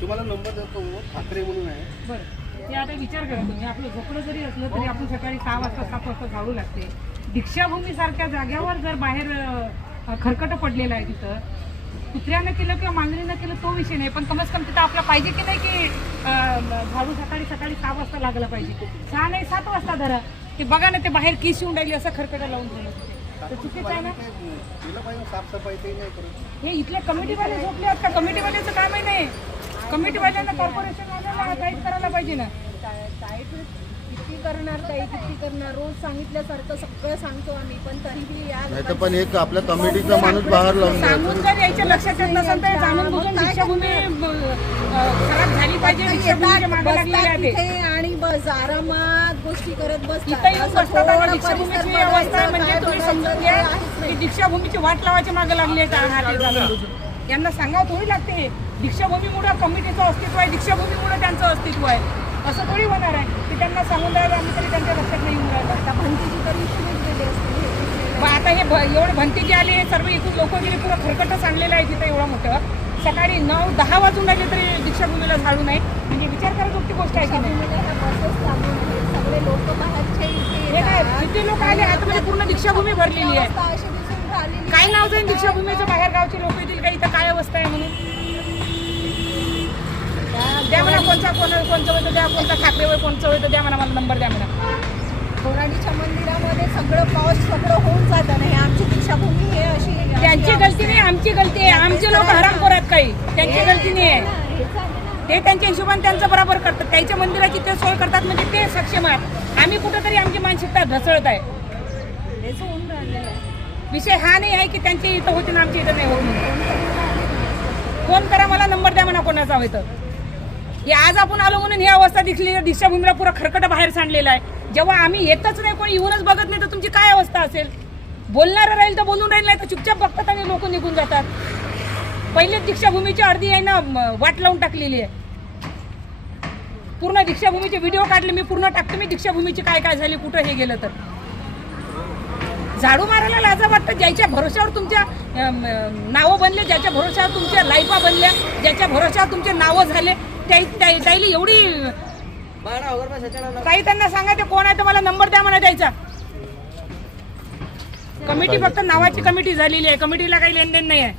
तुम्हाला नंबर देतो ठाकरे म्हणून आहे. बरं, ते आता विचार करा तुम्ही, आपलं झोपडं जरी असलं तरी आपण सकाळी 6 वाजता 7 वाजता जाऊ लागते. दीक्षाभूमी सारख्या जाग्यावर जर बाहेर खरकट पडलेलं आहे, तिथं कुत्र्यानं केलं किंवा मांजरीनं केलं तो विषय नाही, पण कमीत कमी तिथं आपल्याला पाहिजे की नाही की झाडू सकाळी 6 वाजता लागला पाहिजे. 6 नाही 7 वाजता धरा. ते बघा ना, ते बाहेर केस येऊन राहिली असं खरकटं लावून ठेवलं, तर चुकीचं आहे ना. साफसफाई ते नाही करत. हे इथले कमिटीवाले झोपले आहेत का? कमिटीवाल्याचं कामही नाही. कमिटीवाल्यांना कॉर्पोरेशनवाल्याला गाईड करायला पाहिजे ना. किती करणार ताई, किती करणार? रोज सांगितल्यासारखं सगळं सांगतो आम्ही, पण तरीही नाही तर पण एक आपल्या कमिटीचा माणूस बाहेर लावून सांगून जर यायच्या लक्षात येत नसेल तर जाणून बुजून दीक्षाभूमी खराब झाली पाहिजे. दीक्षाभूमीच्या मागे लागलेले आहे ते. आणि बस आरामात गोष्टी करत इथं येऊन बसतात आणि दीक्षाभूमीची अवस्था आहे म्हणजे तुम्ही समजून घ्या की दीक्षाभूमीची वाट लावायची मागे लागली आहे. जाणून बुजून यांना सांगावं थोडी लागते. दीक्षाभूमीमुळे कमिटीचं अस्तित्व आहे, दीक्षाभूमीमुळे त्यांचं अस्तित्व आहे, असं थोडी होणार आहे की त्यांना सांगून द्यायला आम्ही तरी त्यांच्या लक्षात नाही येऊन राहिलं. आता भंतीची तरी इथूनच गेली असते. आता हे एवढे भंती जे आले हे सर्व इथून लोक गेले, पुरं खरकटं सांगलेलं आहे तिथं एवढं मोठं. सकाळी 9-10 वाजून राहिले तरी दीक्षाभूमीला झाडू नाही, म्हणजे विचार करायची गोष्ट आहे की नाही. सगळे लोक बाहेरचे हे काय किती लोक आले आता, म्हणजे पूर्ण दीक्षाभूमी भरलेली आहे. काय नाव जाईल दीक्षाभूमीचं? बाहेर गावचे लोक येतील का इथं काय अवस्था आहे म्हणून? द्या म्हणा कोणचं होतं द्या, कोणता ठाकरे होय कोणचं होतं द्या म्हणा, मला नंबर द्या म्हणा. कोराडीच्या मंदिरामध्ये सगळं पाऊस सगळं होऊन जातं नाही. आमची दीक्षाभूमी हे अशी त्यांची गलती नाही, आमची गलती आहे. आमचे लोक हराम करत काही, त्यांची गलती नाही आहे. ते त्यांच्या हिशोबाने त्यांचं बरोबर करतात, त्याच्या मंदिराची ते सोय करतात म्हणजे ते सक्षम आहेत. आम्ही कुठेतरी आमची मानसिकता ढसळत आहे. हेच होऊन राहिलेलं आहे. विषय हा नाही आहे की त्यांची इथं होती ना आमची इथं नाही होत. फोन करा, मला नंबर द्या म्हणा कोणाचा हवं तर. हे आज आपण आलो म्हणून ही अवस्था दिसली. दीक्षाभूमीला पुरा खरकटं बाहेर सांडलेला आहे. जेव्हा आम्ही येतच नाही, कोणी येऊनच बघत नाही, तर तुमची काय अवस्था असेल? बोलणारं राहील तर बोलून राहील, नाही तर चुपचाप बघतात आणि लोक निघून जातात. पहिलेच दीक्षाभूमीची अर्धी आहे ना वाट लावून टाकलेली आहे. पूर्ण दीक्षाभूमीचे व्हिडिओ काढले मी, पूर्ण टाकते मी दीक्षाभूमीची काय काय झाली, कुठं हे गेलं तर. झाडू मारायला लाजा वाटतं. ज्याच्या भरोश्यावर तुमच्या नावं बनले, ज्याच्या भरोश्यावर तुमच्या लाईफा बनल्या, ज्याच्या भरोश्यावर तुमचे नावं झाले, त्याला एवढी काही त्यांना सांगा ते कोण आहे तर मला नंबर द्या म्हणा द्यायचा. कमिटी फक्त नावाची कमिटी झालेली आहे, कमिटीला काही लेनदेन नाही आहे.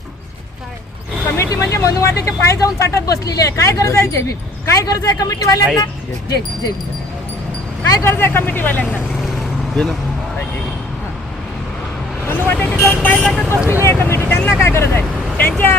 कमिटी म्हणजे मनुवाद्याचे पाय जाऊन चाटत बसलेली आहे. काय गरज आहे जेबी? काय गरज आहे कमिटीवाल्यांना? काय गरज आहे कमिटीवाल्यांना? मनुवाद्याचे जाऊन पाय चाटत बसलेली आहे कमिटी, त्यांना काय गरज आहे? त्यांच्या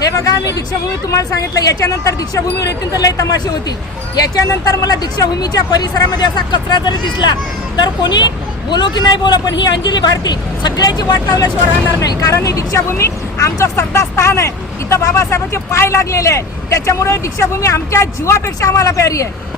हे बघा, मी दीक्षाभूमी तुम्हाला सांगितलं, याच्यानंतर दीक्षाभूमीवर येतील तर लय तमाशे होतील. याच्यानंतर मला दीक्षाभूमीच्या परिसरामध्ये असा कचरा जरी दिसला तर कोणी बोलो की नाही बोलो, पण ही अंजली भारती सगळ्याची वाट लावल्याशिवाय राहणार नाही. कारण ही दीक्षाभूमी आमचं श्रद्धास्थान आहे. इथं बाबासाहेबांचे पाय लागलेले आहे, त्याच्यामुळे दीक्षाभूमी आमच्या जीवापेक्षा आम्हाला प्यारी आहे.